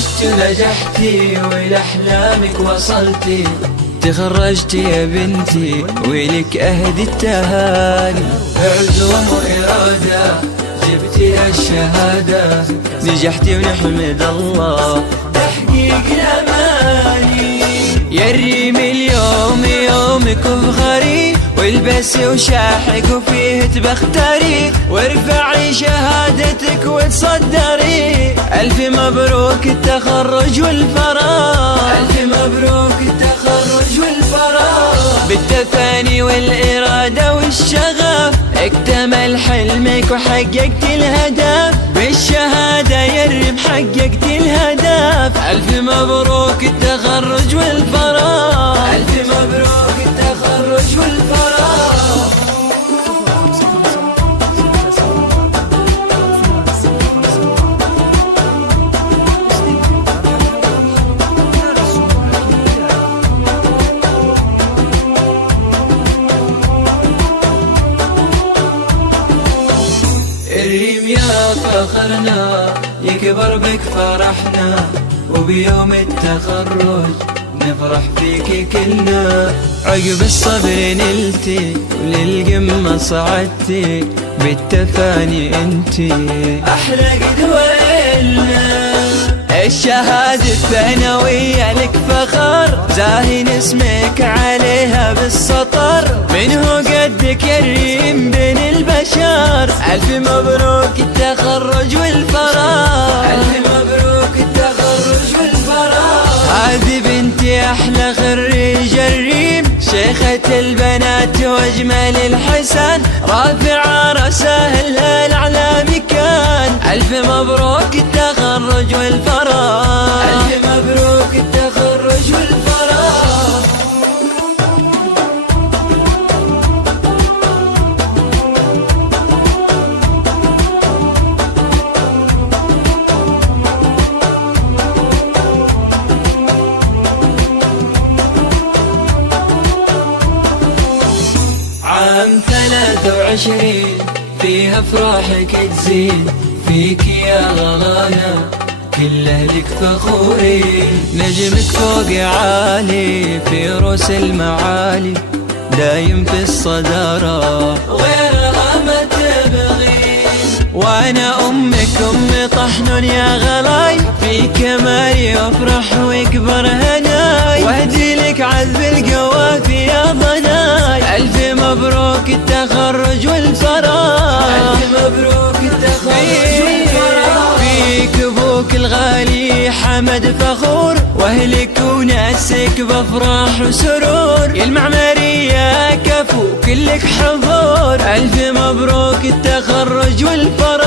تخرجت ونجحتي ولأحلامك وصلتي، تخرجتي يا بنتي ولك أهدي التهاني. بعزوم وإرادة جبتي الشهادة، نجحتي ونحمد الله تحقيق الأماني. يا الريم اليوم يومك وفخري، والبسي وشاحك وفيه تبختري، وارفعي شهادتك وتصدري. ألف مبروك التخرج والفراغ، ألف مبروك التخرج والفراغ. بالتفاني والإرادة والشغف اكتمل حلمك وحققت الهدف، بالشهادة يا الريم حققت الهدف. ألف مبروك التخرج والفراغ، ألف مبروك التخرج والفراغ. الريم يا فخرنا يكبر بك فرحنا، وبيوم التخرج نفرح فيك كلنا. عقب الصبر نلتي وللقمة صعدتي، بالتفاني انتي أحلى قدوة إلنا. الشهادة الثانوية لك فخر، زاهن اسمك عليها بالسطر، منه قدك يا الريم بين البشر. ألف مبروك التخرج والفراغ، ألف مبروك التخرج والفراغ. هذه بنتي أحلى خريج الريم، شيخة البنات وأجمل الحسن، رافعة رأسها الأعلى مكان. ألف مبروك التخرج والفراغ، ألف مبروك التخرج والفراغ. عام 23 فيها افراحك تزين، فيك يا غلانا كل اهلك فخورين. نجمك فوق عالي في روس المعالي، دايم في الصدارة غيرها ما تبغين. وانا امك ام طحن يا غلاي، في كمالي افرح ويكبر هناي، واهدي لك عذب القوافي يا ضناي. الف مبروك التخرج والفراغ، الف مبروك التخرج والفراغ. فيك ابوك الغالي حمد فخور، واهلك وناسك بافراح وسرور. يا المعمارية كفو كلك حضور، الف مبروك التخرج والفراغ.